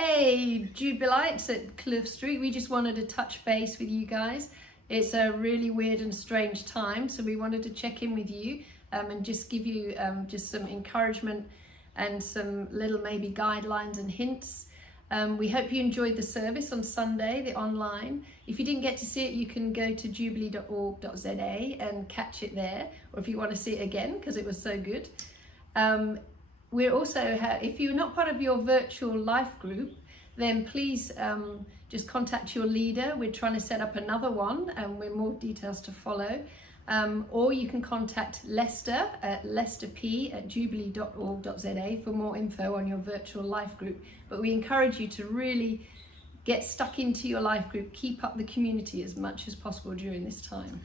Hey, Jubilites at Cliff Street. We just wanted to touch base with you guys. It's a really weird and strange time, so we wanted to check in with you and just give you just some encouragement and some little maybe guidelines and hints. We hope you enjoyed the service on Sunday, the online. If you didn't get to see it, you can go to jubilee.org.za and catch it there, or if you want to see it again because it was so good. We're also, if you're not part of your virtual life group, then please just contact your leader. We're trying to set up another one with more details to follow. Or you can contact Lester at lesterp@jubilee.org.za for more info on your virtual life group. But we encourage you to really get stuck into your life group, keep up the community as much as possible during this time.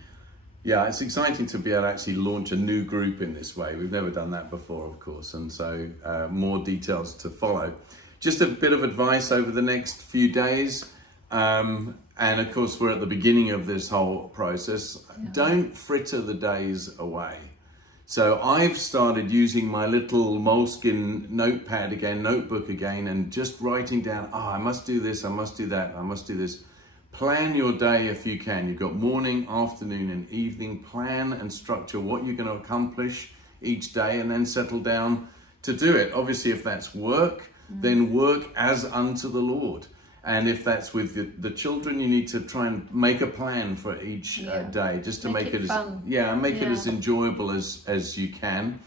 Yeah, it's exciting to be able to actually launch a new group in this way. We've never done that before, of course, and so more details to follow. Just a bit of advice over the next few days, and of course we're at the beginning of this whole process. Yeah. Don't fritter the days away. So I've started using my little moleskin notebook again, and just writing down, I must do this, I must do that, I must do this. Plan your day if you can. You've got morning, afternoon and evening. Plan and structure what you're going to accomplish each day and then settle down to do it. Obviously, if that's work, then work as unto the Lord. And if that's with the children, you need to try and make a plan for each day, just to make it fun. It as enjoyable as you can.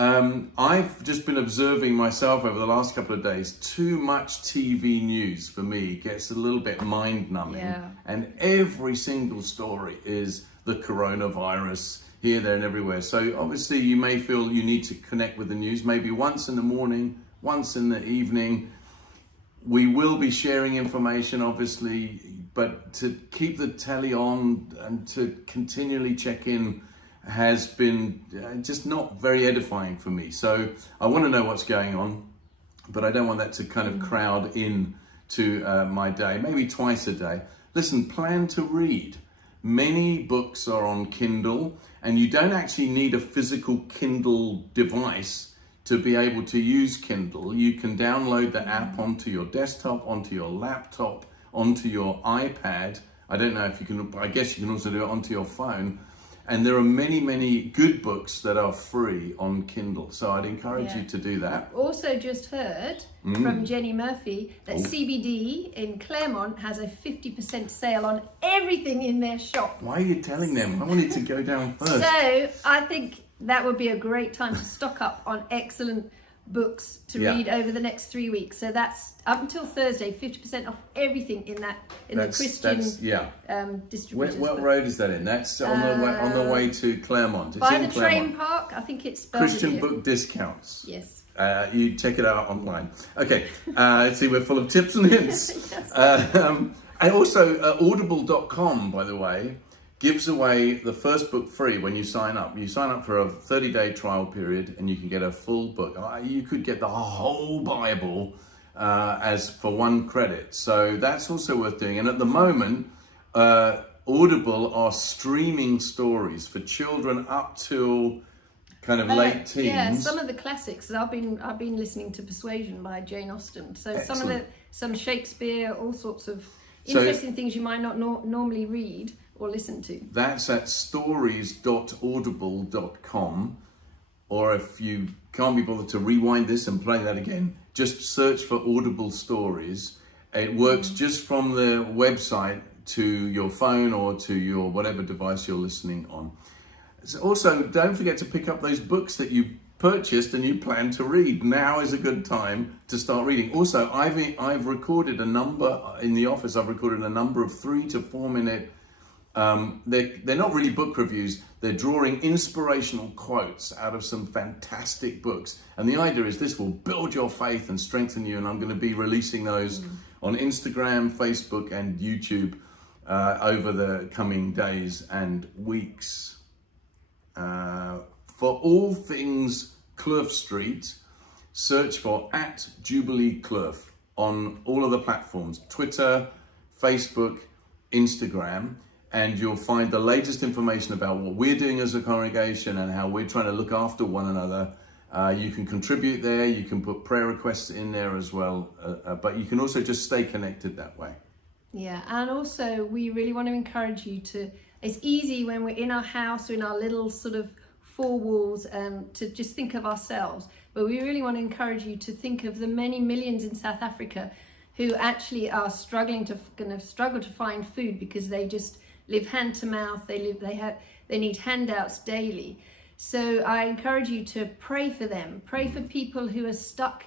I've just been observing myself over the last couple of days, too much TV news for me gets a little bit mind-numbing. Yeah. And every single story is the coronavirus here, there and everywhere. So obviously you may feel you need to connect with the news, maybe once in the morning, once in the evening. We will be sharing information, obviously, but to keep the telly on and to continually check in has been just not very edifying for me. So I want to know what's going on, but I don't want that to kind of crowd in to my day, maybe twice a day. Listen, plan to read. Many books are on Kindle, and you don't actually need a physical Kindle device to be able to use Kindle. You can download the app onto your desktop, onto your laptop, onto your iPad. I don't know if you can, I guess you can also do it onto your phone. And there are many, many good books that are free on Kindle. So I'd encourage you to do that. Also just heard from Jenny Murphy that CBD in Claremont has a 50% sale on everything in their shop. Why are you telling them? I wanted to go down first. So I think that would be a great time to stock up on excellent books to read over the next 3 weeks. So that's up until Thursday, 50% off everything in the Christian distributors. What road is that in? That's on the way to Claremont. It's by in the Claremont. train park. I think it's Christian Book Discounts. Yes. You check it out online. Okay. See, we're full of tips and hints. Yes. And also Audible.com, by the way, gives away the first book free when you sign up. You sign up for a 30-day trial period and you can get a full book. You could get the whole Bible as for one credit. So that's also worth doing. And at the moment, Audible are streaming stories for children up till kind of late teens. Yeah, some of the classics. I've been listening to Persuasion by Jane Austen. So excellent. some Shakespeare, all sorts of interesting things you might not normally read or listen to. That's at stories.audible.com, or if you can't be bothered to rewind this and play that again, just search for Audible Stories. It works just from the website to your phone or to your whatever device you're listening on. So also, don't forget to pick up those books that you purchased and you plan to read. Now is a good time to start reading. Also, I've recorded a number in the office. I've recorded a number of 3 to 4 minute. They're not really book reviews. They're drawing inspirational quotes out of some fantastic books. And the idea is this will build your faith and strengthen you. And I'm going to be releasing those on Instagram, Facebook, and YouTube over the coming days and weeks. For all things Cliff Street, search for @JubileeCliff on all of the platforms, Twitter, Facebook, Instagram, and you'll find the latest information about what we're doing as a congregation and how we're trying to look after one another You can contribute there, you can put prayer requests in there as well, but you can also just stay connected that way. Yeah, and also we really want to encourage you to, it's easy when we're in our house or in our little sort of four walls to just think of ourselves, but we really want to encourage you to think of the many millions in South Africa who actually are going to struggle to find food because they just live hand to mouth, they need handouts daily. So I encourage you to pray for them, pray for people who are stuck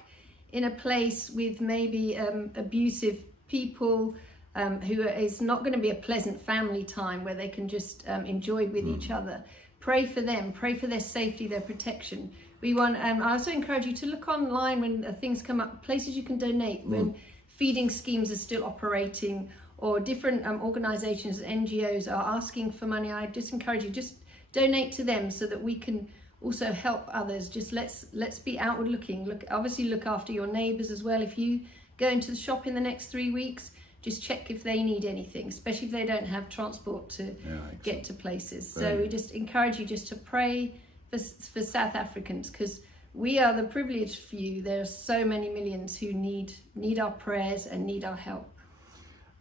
in a place with maybe abusive people, who is not going to be a pleasant family time where they can just enjoy with each other. Pray for them, pray for their safety, their protection. We want. I also encourage you to look online when things come up, places you can donate when feeding schemes are still operating, or different organisations, NGOs are asking for money. I just encourage you, just donate to them so that we can also help others. Just let's be outward looking. Obviously look after your neighbours as well. If you go into the shop in the next 3 weeks, just check if they need anything, especially if they don't have transport to get to places. So we just encourage you just to pray for South Africans, because we are the privileged few. There are so many millions who need our prayers and need our help.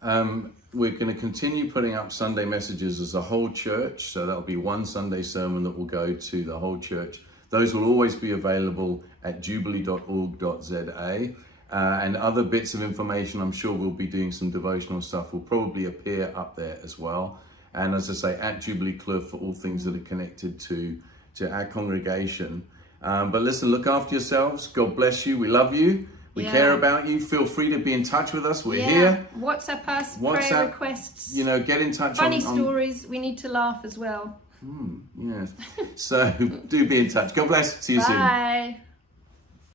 We're going to continue putting up Sunday messages as a whole church, so that'll be one Sunday sermon that will go to the whole church. Those will always be available at jubilee.org.za. And other bits of information, I'm sure we'll be doing some devotional stuff, will probably appear up there as well. And as I say, at Jubilee Club for all things that are connected to our congregation. But listen, look after yourselves. God bless you. We love you. We care about you. Feel free to be in touch with us. We're here. WhatsApp us, prayer requests. Get in touch. Funny stories. We need to laugh as well. Yes. So do be in touch. God bless. See you soon. Bye.